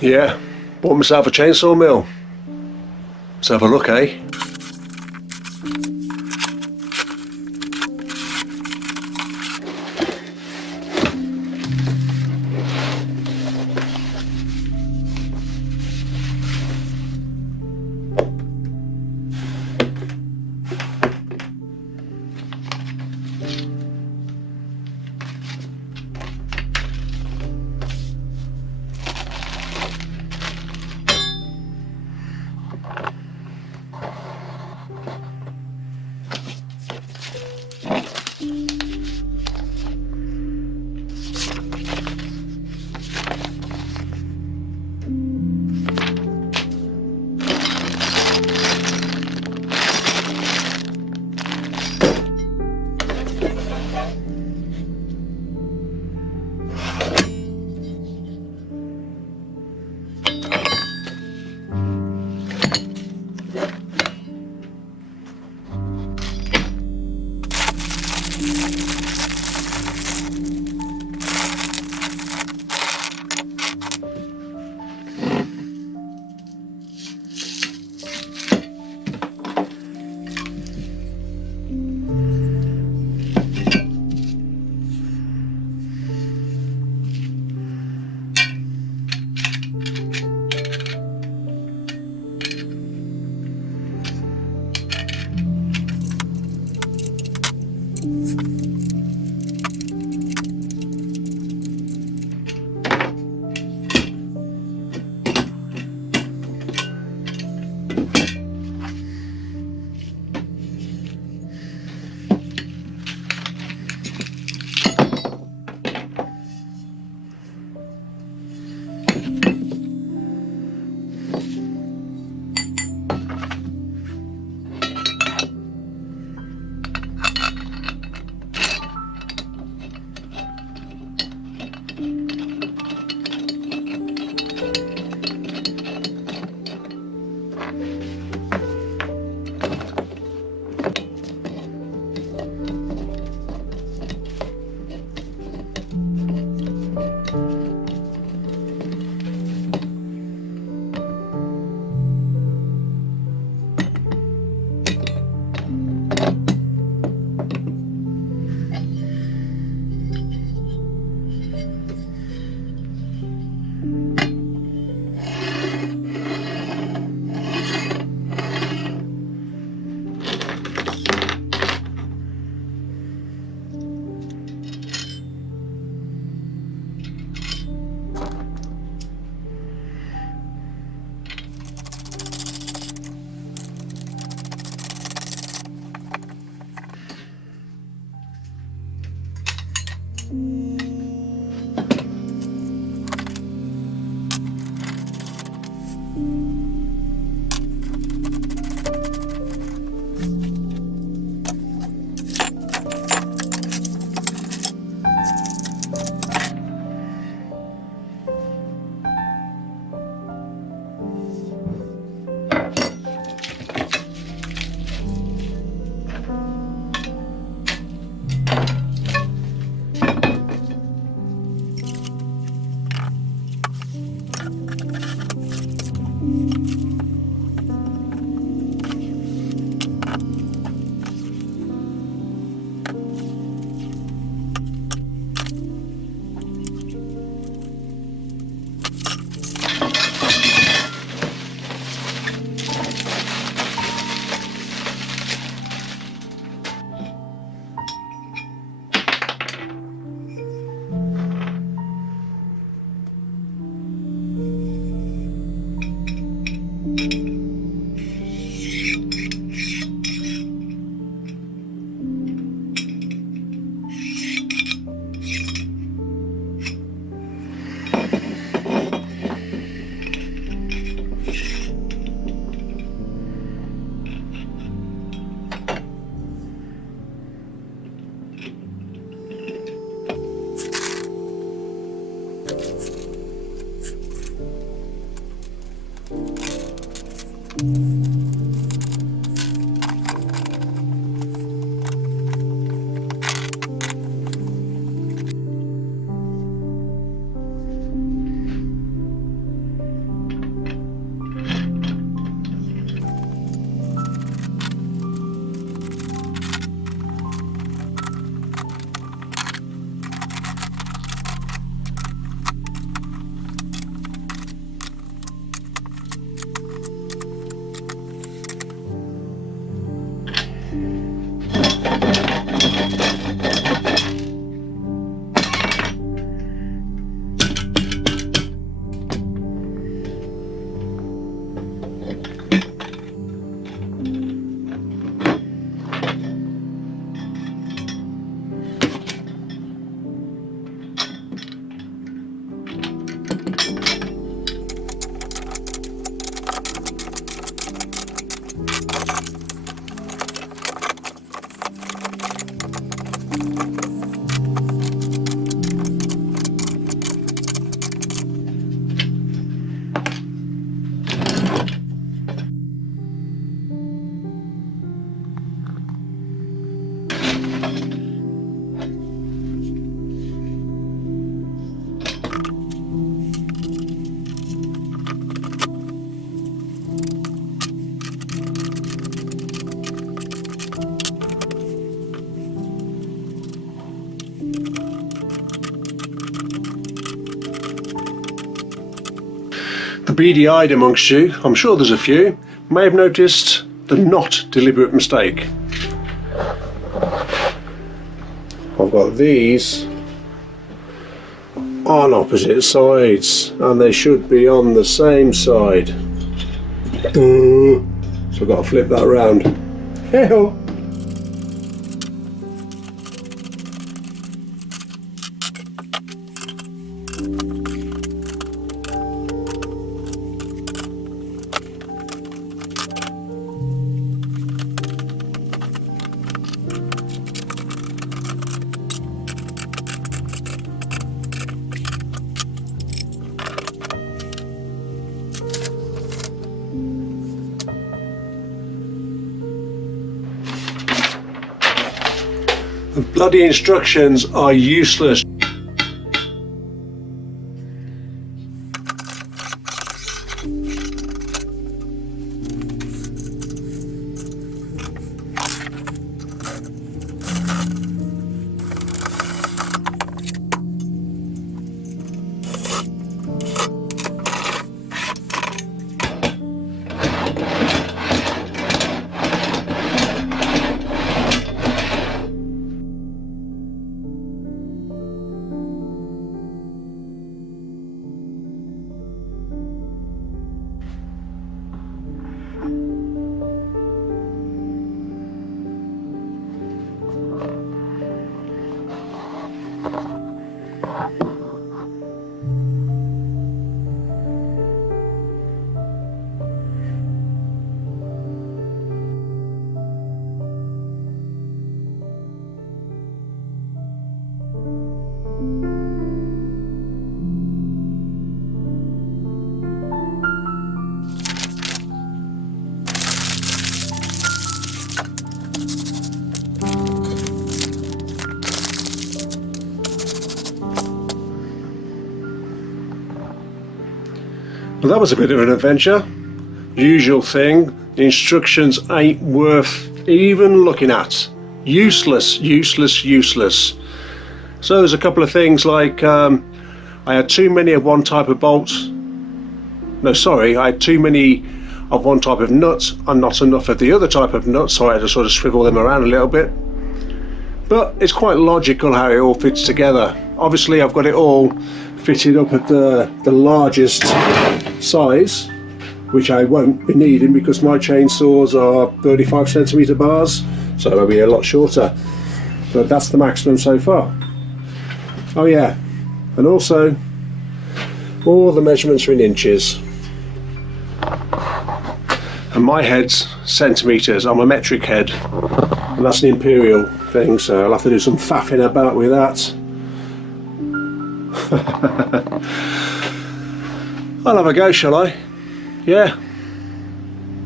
Yeah, bought myself a chainsaw mill. Let's have a look, eh? The beady-eyed amongst you, I'm sure there's a few, may have noticed the not deliberate mistake. I've got these on opposite sides and they should be on the same side. So I've got to flip that around. Hey-ho. The bloody instructions are useless. Well, that was a bit of an adventure. Usual thing, the instructions ain't worth even looking at. Useless, useless, useless. So there's a couple of things like I had too many of one type of bolt. No, sorry, I had too many of one type of nut and not enough of the other type of nut, so I had to sort of swivel them around a little bit. But it's quite logical how it all fits together. Obviously I've got it all fitted up at the largest size, which I won't be needing because my chainsaws are 35cm bars, so they'll be a lot shorter, but that's the maximum so far. Oh yeah, and also all the measurements are in inches and my head's centimetres. I'm a metric head and that's an imperial thing, so I'll have to do some faffing about with that. I'll have a go, shall I? Yeah.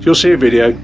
You'll see a video.